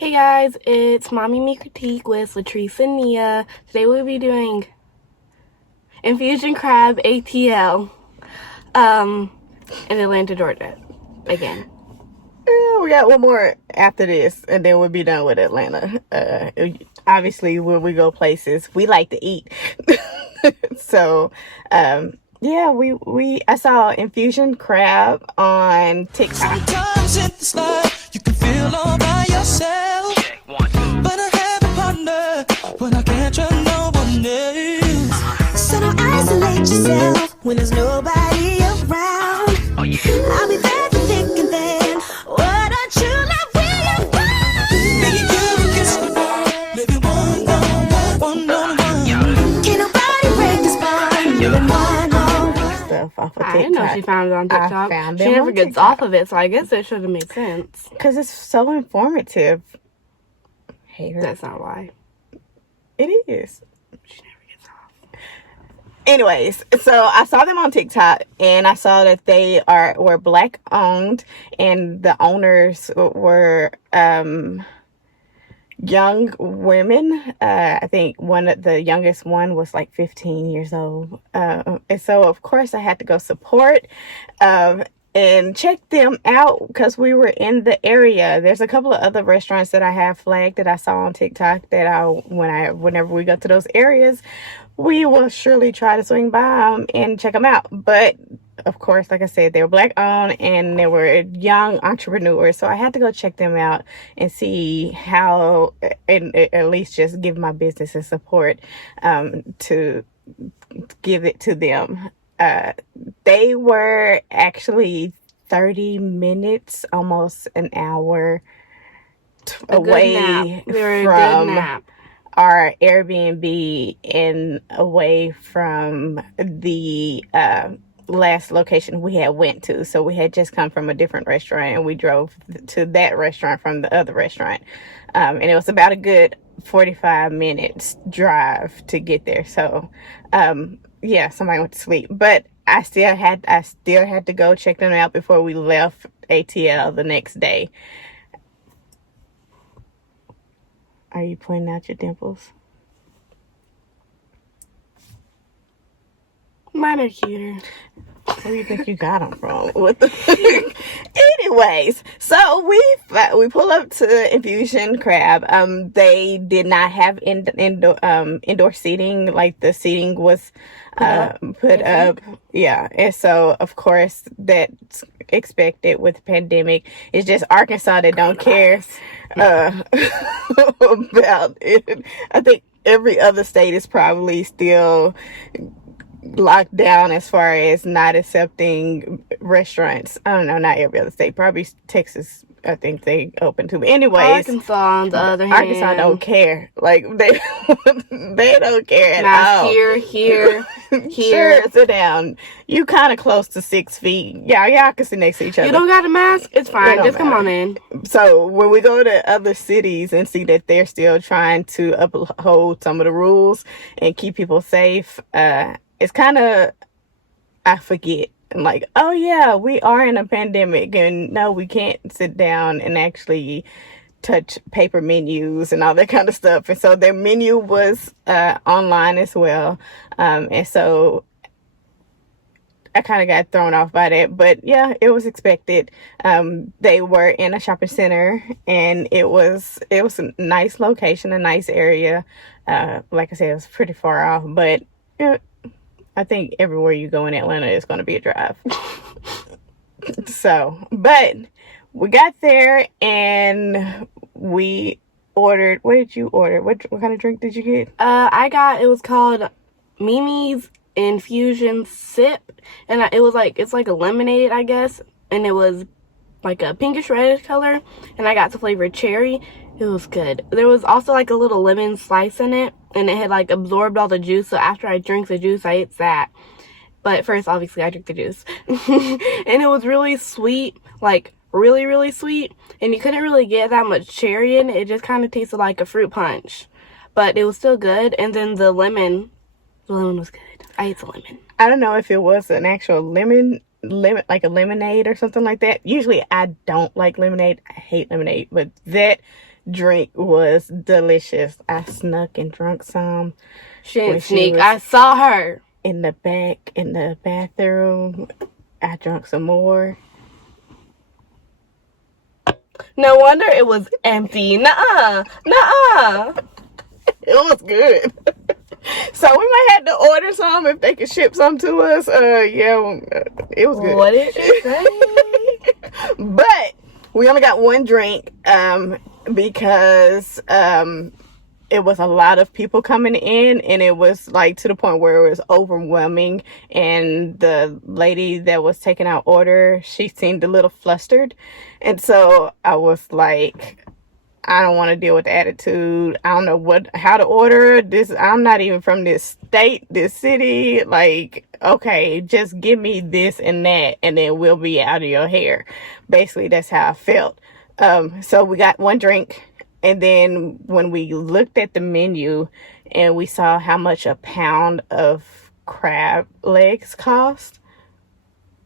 Hey guys, it's Mommyandmecritique with Latrice and Nia. Today we'll be doing Infusion Crab ATL in Atlanta, Georgia. Again. We got one more after this, and then we'll be done with Atlanta. Obviously, when we go places, we like to eat. So, yeah, I saw Infusion Crab on TikTok. Sometimes in this life, you can feel all by yourself. But I have a partner when I can't trust no one else. So don't isolate yourself when there's nobody around. I'll be there for thick and thin. What a true love will you find? Me and you kiss the ball, living one on one. Can't nobody break this bond, living one on one. Stuff off of TikTok. I didn't know she found it on TikTok. I found she it never on gets TikTok. off of it, so I guess it should have made sense. Because it's so informative. Hater. That's not why. It is. She never gets off. Anyways, so I saw them on TikTok, and I saw that they were Black owned, and the owners were young women. I think the youngest one was like 15 years old, and so of course I had to go support and check them out because we were in the area. There's a couple of other restaurants that I have flagged that I saw on TikTok that whenever we go to those areas, we will surely try to swing by them and check them out. But of course, like I said, they were Black owned and they were young entrepreneurs. So I had to go check them out and see how, and at least just give my business a support to give it to them. They were actually 30 minutes, almost an hour away from our Airbnb and away from the last location we had went to. So we had just come from a different restaurant and we drove to that restaurant from the other restaurant. And it was about a good 45 minutes drive to get there. So, yeah, somebody went to sleep, but I still had to go check them out before we left ATL the next day. Are you pointing out your dimples? Mine are cuter. Where do you think you got them from? What the? Anyways, so we pull up to Infusion Crab. They did not have indoor seating. Like the seating was put up. Yeah, and so of course that's expected with pandemic. It's just Arkansas that don't care about it. I think every other state is probably still locked down as far as not accepting restaurants. I don't know, not every other state. Probably Texas, I think they open too. But anyways, Arkansas, on the other hand, Arkansas don't care. Like they don't care at all. Here. Sure, sit down. You kind of close to 6 feet. Yeah, y'all can sit next to each other. You don't got a mask? It's fine. Just come on in. So when we go to other cities and see that they're still trying to uphold some of the rules and keep people safe, it's kind of, I forget. I'm like, oh yeah, we are in a pandemic and no, we can't sit down and actually touch paper menus and all that kind of stuff. And so their menu was online as well. And so I kind of got thrown off by that, but yeah, it was expected. They were in a shopping center and it was a nice location, a nice area. Like I said, it was pretty far off, but I think everywhere you go in Atlanta is going to be a drive. So, but we got there and we ordered. What did you order? What kind of drink did you get? It was called Mimi's Infusion Sip, and it's like a lemonade, I guess, and it was like a pinkish reddish color, and I got the flavor cherry. It was good. There was also like a little lemon slice in it, and it had like absorbed all the juice. So after I drank the juice, I ate that. But first, obviously, I drank the juice. And it was really sweet, like really, really sweet. And you couldn't really get that much cherry in it. It just kind of tasted like a fruit punch. But it was still good. And then the lemon was good. I ate the lemon. I don't know if it was an actual lemon, like a lemonade or something like that. Usually, I don't like lemonade. I hate lemonade. But that drink was delicious. I snuck and drunk some She when didn't she sneak. was I saw her. in the back in the bathroom. I drank some more. No wonder it was empty. Nuh-uh. Nuh-uh. It was good. So we might have to order some if they can ship some to us. It was good. What did you say? But we only got one drink because it was a lot of people coming in, and it was like to the point where it was overwhelming, and the lady that was taking our order, she seemed a little flustered, and so I was like, I don't want to deal with the attitude. I don't know how to order this. I'm not even from this state, this city. Like, okay, just give me this and that, and then we'll be out of your hair. Basically, that's how I felt. So we got one drink, and then when we looked at the menu and we saw how much a pound of crab legs cost,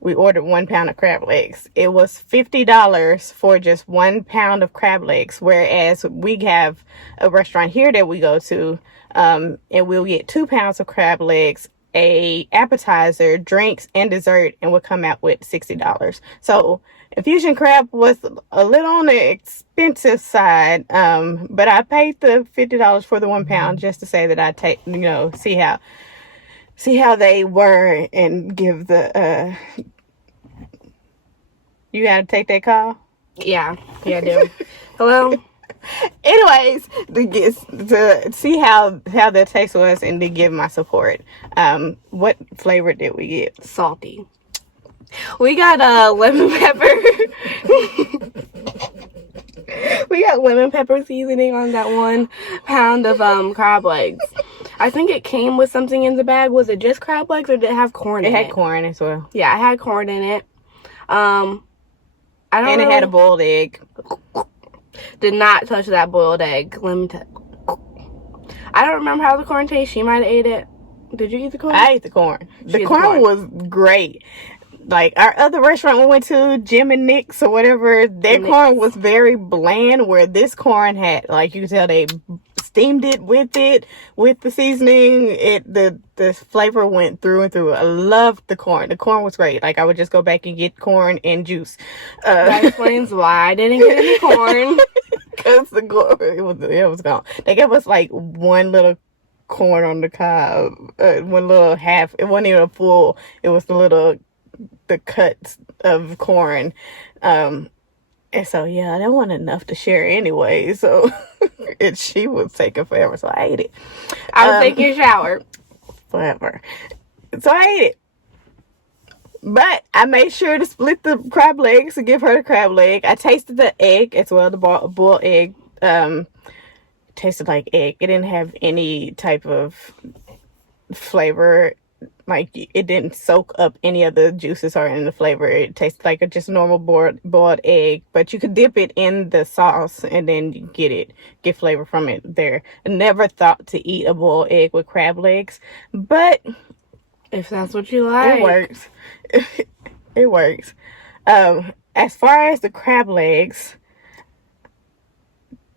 we ordered 1 pound of crab legs. It was $50 for just 1 pound of crab legs. Whereas we have a restaurant here that we go to, and we'll get 2 pounds of crab legs, a appetizer, drinks, and dessert, and we'll come out with $60. So infusion crab was a little on the expensive side, but I paid the $50 for the 1 pound just to say that I see how they were and give the you gotta take that call? Yeah, I do. Hello? Anyways, to see how the taste was and to give my support. What flavor did we get? Salty. We got lemon pepper. We got lemon pepper seasoning on that 1 pound of crab legs. I think it came with something in the bag. Was it just crab legs, or did it have corn in it? It had corn as well. Yeah, it had corn in it. It had a boiled egg. Did not touch that boiled egg. Let me tell. I don't remember how the corn tastes. She might have ate it. Did you eat the corn? I ate the corn. The corn was great. Like our other restaurant we went to, Jim and Nick's or whatever, their corn was very bland, where this corn had, like, you could tell they steamed it with the seasoning. The flavor went through and through. I loved the corn. The corn was great. Like, I would just go back and get corn and juice. That explains why I didn't get any corn. Because the corn, it was gone. They gave us like one little corn on the cob, one little half. It wasn't even a full. It was the cuts of corn. And so, yeah, that wasn't enough to share anyway. So, she was taking forever. So, I ate it. I was taking a shower. Forever. So, I ate it. But I made sure to split the crab legs to give her the crab leg. I tasted the egg as well, the boiled egg. Tasted like egg. It didn't have any type of flavor. Like, it didn't soak up any of the juices or in the flavor. It tasted like a just normal boiled egg, but you could dip it in the sauce and then get flavor from it there. I never thought to eat a boiled egg with crab legs, but if that's what you like, it works. It works. As far as the crab legs,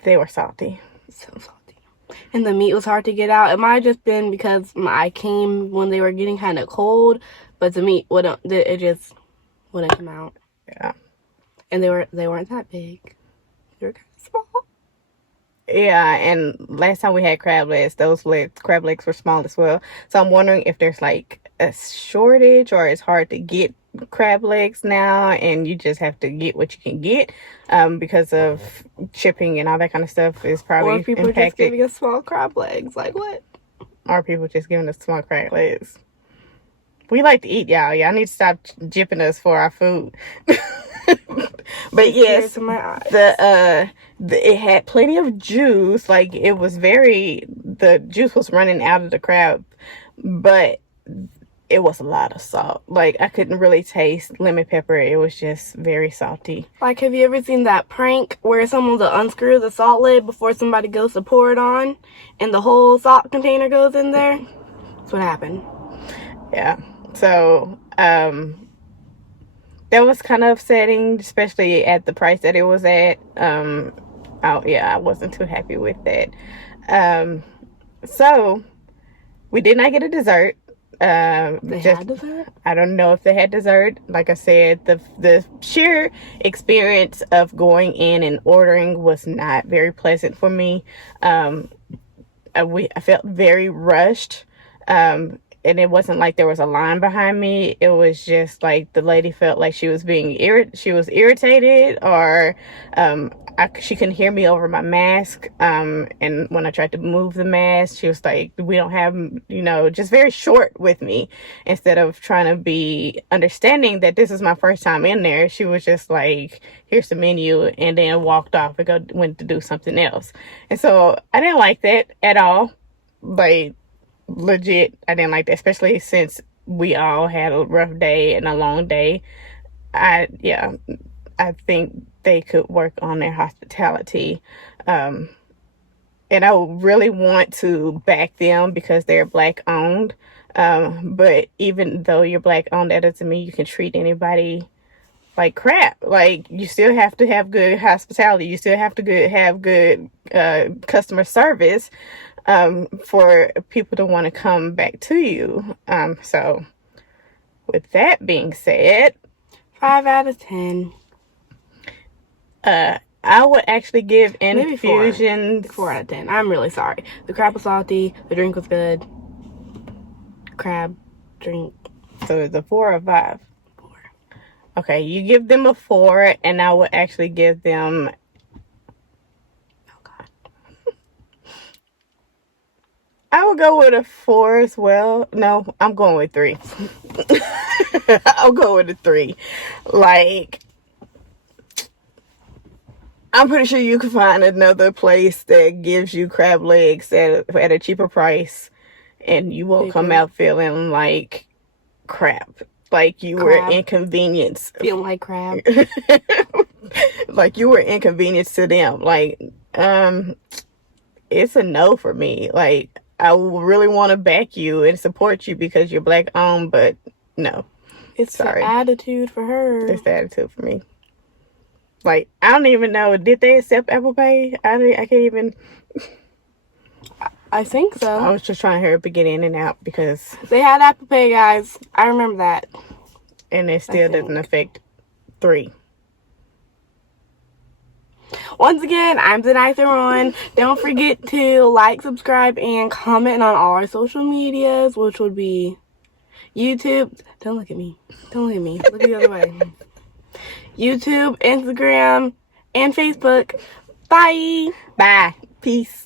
they were salty. So salty. And the meat was hard to get out. It might have just been because I came when they were getting kind of cold, but the meat just wouldn't come out. Yeah. And they weren't that big. They were kind of small. Yeah, and last time we had crab legs, crab legs were small as well. So I'm wondering if there's like a shortage, or it's hard to get crab legs now and you just have to get what you can get because of shipping and all that kind of stuff is probably or people impacted. just giving us small crab legs. Like, what? Or people just giving us small crab legs. We like to eat, y'all. Y'all need to stop gypping us for our food. But yes, it had plenty of juice. Like, the juice was running out of the crab, but it was a lot of salt. Like, I couldn't really taste lemon pepper. It was just very salty. Like, have you ever seen that prank where someone will unscrew the salt lid before somebody goes to pour it on, and the whole salt container goes in there? That's what happened. Yeah. So, that was kind of upsetting, especially at the price that it was at. Oh yeah, I wasn't too happy with that. So we did not get a dessert. They had dessert? I don't know if they had dessert. Like I said, the sheer experience of going in and ordering was not very pleasant for me. I felt very rushed. And it wasn't like there was a line behind me. It was just like the lady felt like she was she was irritated, or she couldn't hear me over my mask. And when I tried to move the mask, she was like, we don't have, just very short with me. Instead of trying to be understanding that this is my first time in there, she was just like, here's the menu, and then walked off and went to do something else. And so I didn't like that at all. Like, legit, I didn't like that, especially since we all had a rough day and a long day. I think they could work on their hospitality. And I really want to back them because they're Black owned. But even though you're Black owned, that doesn't mean you can treat anybody like crap. Like, you still have to have good hospitality. You still have to have good customer service for people to want to come back to you. So with that being said, 5 out of 10. I would actually give Maybe Infusion 4 out of 10. I'm really sorry. The crab was salty. The drink was good. Crab drink. So it's a 4 or 5? 4. Okay, you give them a 4, and I would actually give them. Oh God. I would go with a 4 as well. No, I'm going with 3. I'll go with a 3. Like, I'm pretty sure you can find another place that gives you crab legs at a cheaper price, and you won't come out feeling like crap. Like you were inconvenienced. Feeling like crab. Like you were inconvenienced to them. Like, it's a no for me. Like, I really want to back you and support you because you're Black owned, but no. It's the attitude for her. It's the attitude for me. Like, I don't even know. Did they accept Apple Pay? I can't even. I think so. I was just trying to hurry up and get in and out because they had Apple Pay, guys. I remember that. And it still doesn't affect 3. Once again, I'm the nicer one. Don't forget to like, subscribe, and comment on all our social medias, which would be YouTube. Don't look at me. Don't look at me. Look the other way. YouTube, Instagram, and Facebook. Bye. Bye. Peace.